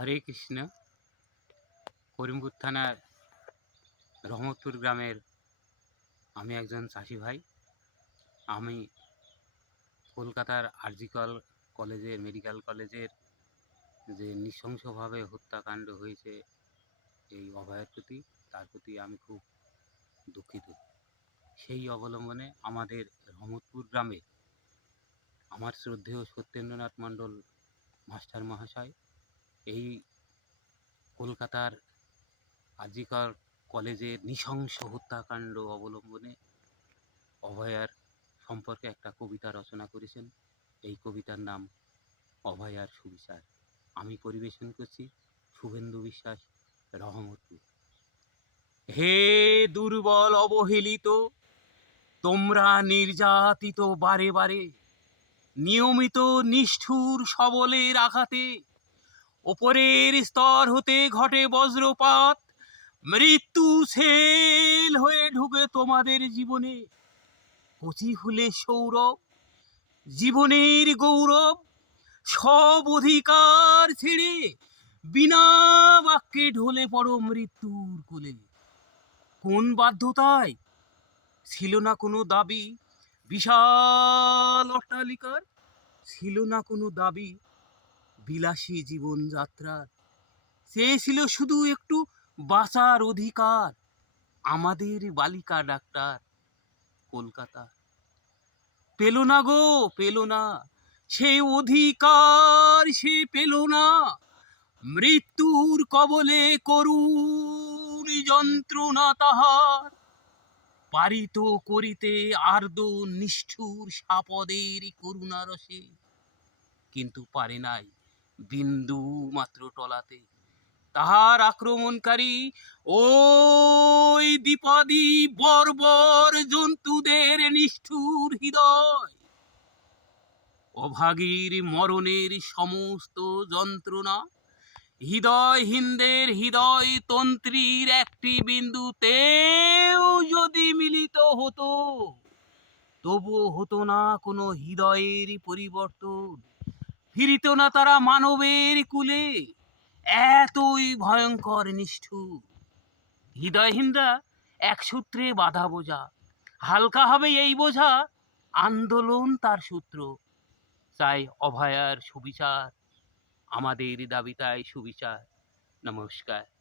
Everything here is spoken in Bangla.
হরে কৃষ্ণ। করিমপুর থানার রহমতপুর গ্রামের আমি একজন চাষি ভাই। আমি কলকাতার আরজিকল কলেজের, মেডিকেল কলেজের যে নৃশংসভাবে হত্যাকাণ্ড হয়েছে, এই অভয়ের প্রতি, তার প্রতি আমি খুব দুঃখিত। সেই অবলম্বনে আমাদের রহমতপুর গ্রামে আমার শ্রদ্ধেয় সত্যেন্দ্রনাথ মণ্ডল মাস্টার মহাশয় এই কলকাতার আজিকার কলেজের নৃশংস হত্যাকাণ্ড অবলম্বনে অভয়ার সম্পর্কে একটা কবিতা রচনা করেছেন। এই কবিতার নাম অভয়ার সুবিচার। আমি পরিবেশন করছি শুভেন্দু বিশ্বাস রহমতপুর হে দুর্বল অবহেলিত, তোমরা নির্যাতিত বারে বারে, নিয়মিত নিষ্ঠুর সবলের আঘাতে ওপরের স্তর হতে ঘটে বজ্রপাত। মৃত্যু সেল হয়ে ঢুকে তোমাদের জীবনে। কচি ফুলে সৌরভ, জীবনের গৌরব, সব অধিকার ছেড়ে বিনা বাক্যে ঢলে পড়ো মৃত্যুর কোলে। কোন বাধ্যতায়? ছিল না কোনো দাবি। বিশাল অট্টালিকার। ছিল না কোনো দাবি। বিলাসী জীবনযাত্রার চেয়েছিল শুধু একটু বাঁচার অধিকার। আমাদের বালিকা ডাক্তার কলকাতা। পেল না গো, পেল না। সে অধিকার, সে পেল না। মৃত্যুর কবলে করুণ যন্ত্রণা তাহার। পারিত করিতে আর্দ নিষ্ঠুর সাপদের করুণা রসে কিন্তু পারে নাই বিন্দু মাত্র টলাতে। তাহার আক্রমণকারী, ওই দ্বিপদী বর্বর জন্তুদের নিষ্ঠুর হৃদয়। অভাগীর মরণের সমস্ত যন্ত্রণা হৃদয় হিন্দের হৃদয় তন্ত্রীর একটি বিন্দুতেও যদি মিলিত হতো, তবুও হতো না কোনো হৃদয়ের পরিবর্তন। ফিরিত না তারা মানবের কুলে। এতই ভয়ঙ্কর নিষ্ঠুর হৃদয়হীনরা এক সূত্রে বাধা বোঝা। হালকা হবে এই বোঝা, আন্দোলন তার সূত্র। চাই অভয়ার সুবিচার, আমাদের দাবি তাই সুবিচার। নমস্কার।